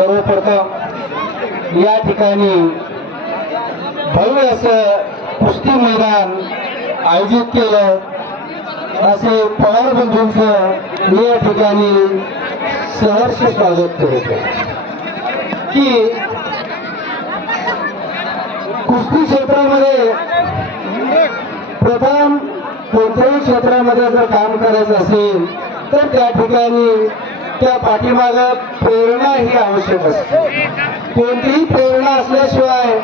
सर्वप्रथम या ठिकाणी भव्य असं कुस्ती मैदान आयोजित केलं असे पवार बंधूंचं मी या ठिकाणी सहर्ष स्वागत करतो की कुस्ती क्षेत्रामध्ये प्रथम कोणत्याही क्षेत्रामध्ये जर काम करायचं असेल तर त्या ठिकाणी त्या पाठीमागं प्रेरणा ही आवश्यक असते. कोणतीही प्रेरणा असल्याशिवाय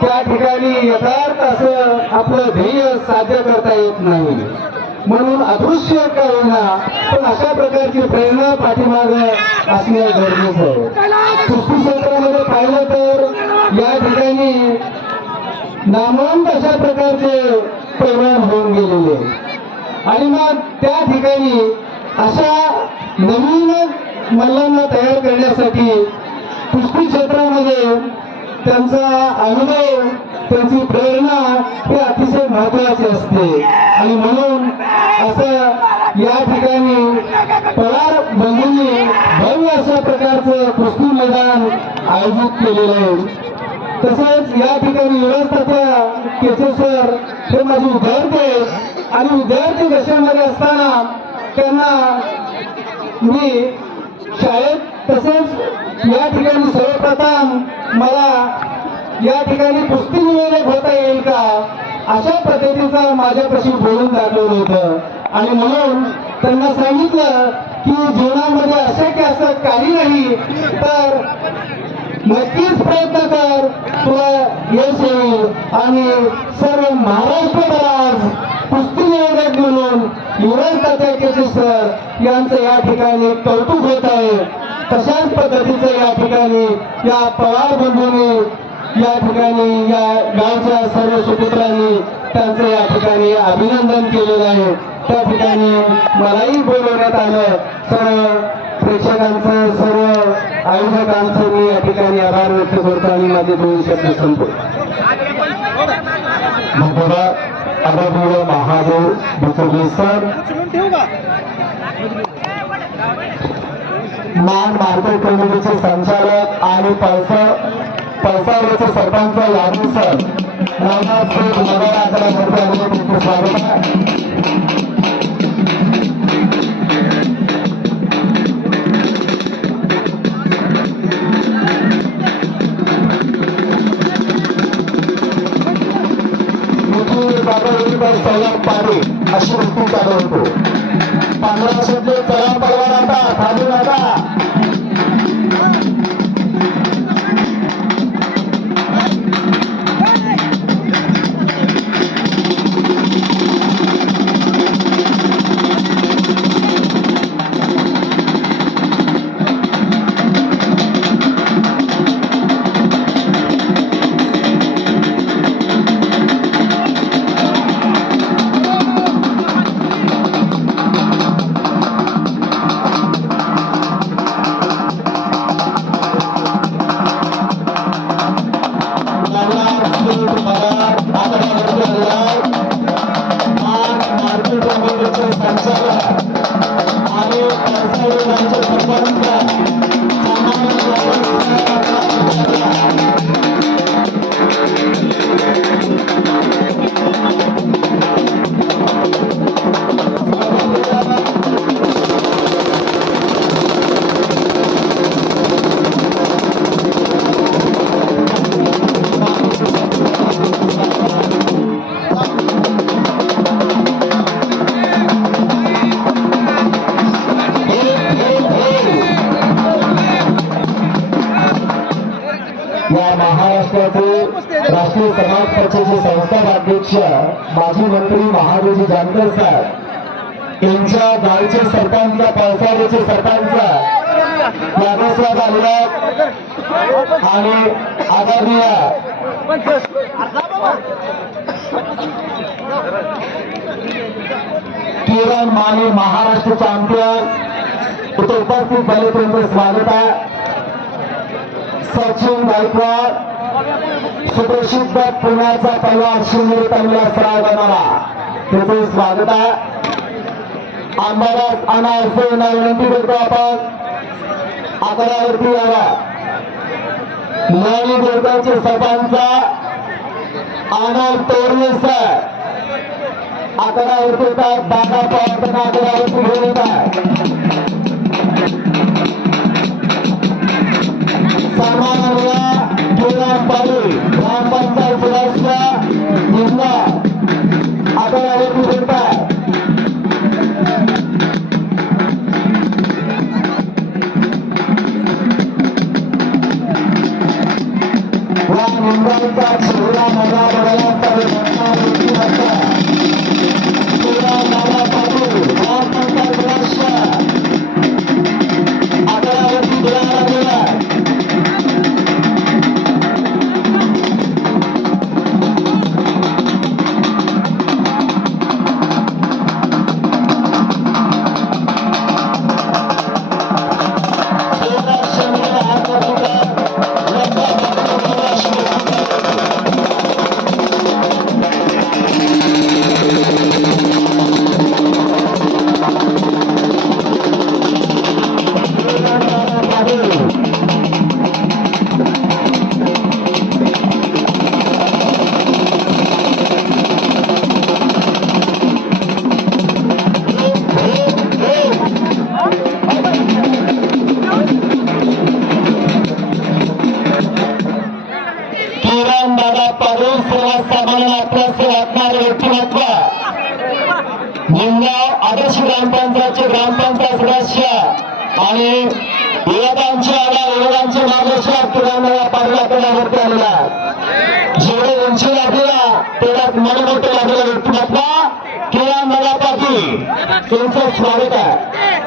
त्या ठिकाणी यथार्थ असं आपलं ध्येय साध्य करता येत नाही. म्हणून अदृश्य का होईना पण अशा प्रकारची प्रेरणा पाठीमागं असणे गरजेचं आहे. कुस्ती क्षेत्रामध्ये पाहिलं तर या ठिकाणी नामवंत अशा प्रकारचे परिणाम होऊन गेलेले आणि मग त्या ठिकाणी अशा नवीन मल्लांना तयार करण्यासाठी कुस्ती क्षेत्रामध्ये त्यांचा अनुभव त्यांची प्रेरणा हे अतिशय महत्वाचे असते आणि म्हणून असं या ठिकाणी पवार बंधूंनी भव्य अशा प्रकारचं कुस्ती मैदान आयोजित केलेलं आहे. तसेच या ठिकाणी व्यवस्थापक केचे सर हे माझे विद्यार्थी आहेत आणि विद्यार्थी दशेमध्ये असताना त्यांना मी शाळेत तसेच या ठिकाणी सर्वप्रथम मला या ठिकाणी कुस्ती निवेदक होता येईल का अशा पद्धतीचं माझ्यापाशी बोलून दाखवलं होतं आणि म्हणून त्यांना सांगितलं की जीवनामध्ये अशक्य असं काही नाही तर नक्कीच प्रयत्न कर तुला यश येईल आणि सर्व महाराष्ट्र आज कुस्ती निवेदक म्हणून युवराज तात्या केचे सर यांचं या ठिकाणी कौतुक होत आहे. तशाच पद्धतीचं या ठिकाणी या पवार बंधूंनी या ठिकाणी या गावच्या सर्व सुपुत्रांनी त्यांचं या ठिकाणी अभिनंदन केलेलं आहे. त्या ठिकाणी मलाही बोलवण्यात आलं. सर्व प्रेक्षकांचं सर्व आयोजकांचं मी या ठिकाणी आभार व्यक्त करतो आणि माझे दोन शब्द संपतो. महादेव बुचुर्गे सर मान मार्केट कमिटीचे संचालक आणि पळसावरचे सरपंच यादव सर नवनाथ तुमचं स्वागत आहे. पाणी अशी वृत्ती चालू होतो. 1500 चला परवाना आता थांबू नका. राष्ट्रीय समाज पक्षाचे संस्थानाध्यक्ष माजी मंत्री महादेवजी जानकर साहेब यांच्या गावचे सरपंच पळसावरचे सरपंच यादवसाहेब आलेला आणि आदरणीय किरण माने महाराष्ट्र चॅम्पियन इथे उपस्थित झाले त्यांचं स्वागत आहे. सचिन गायकवाड सुप्रसिद्ध पुण्याचा पैलवान शिंदे तमला सराव बनवला त्याचे स्वागत आहे. अंबादास अनारसे विनंती करतो आपण आकड्यावरती यावा. नवी देवताचे सरपंच आनंद तोरणे सर आकड्यावरती येतात. दादा पवार आकड्यावरती घेऊन येतात. सामान्य किरण पाली ग्रामपंचायत सदस्य जिल्हा आकड्यावरती घेतात. या मुंबईचा चेहरा नवा बदलाचा नाना पाटील ग्रामपंचायत सदस्य आकड्यावरती बोलायला गेला. दादा पाटील सर्वसामान्य आपल्याचे वाटणारे व्यक्तिमत्व निमगाव आदर्श ग्रामपंचायतचे ग्रामपंचायत सदस्य आणि युवकांचे मार्गदर्शक किराणा पाटील आपल्यावरती आलेला. जेवढे उंची लागलेला तेवढ्याच मनमोठे लागलेला व्यक्तिमत्व किरण पाटील यांचं स्वागत आहे.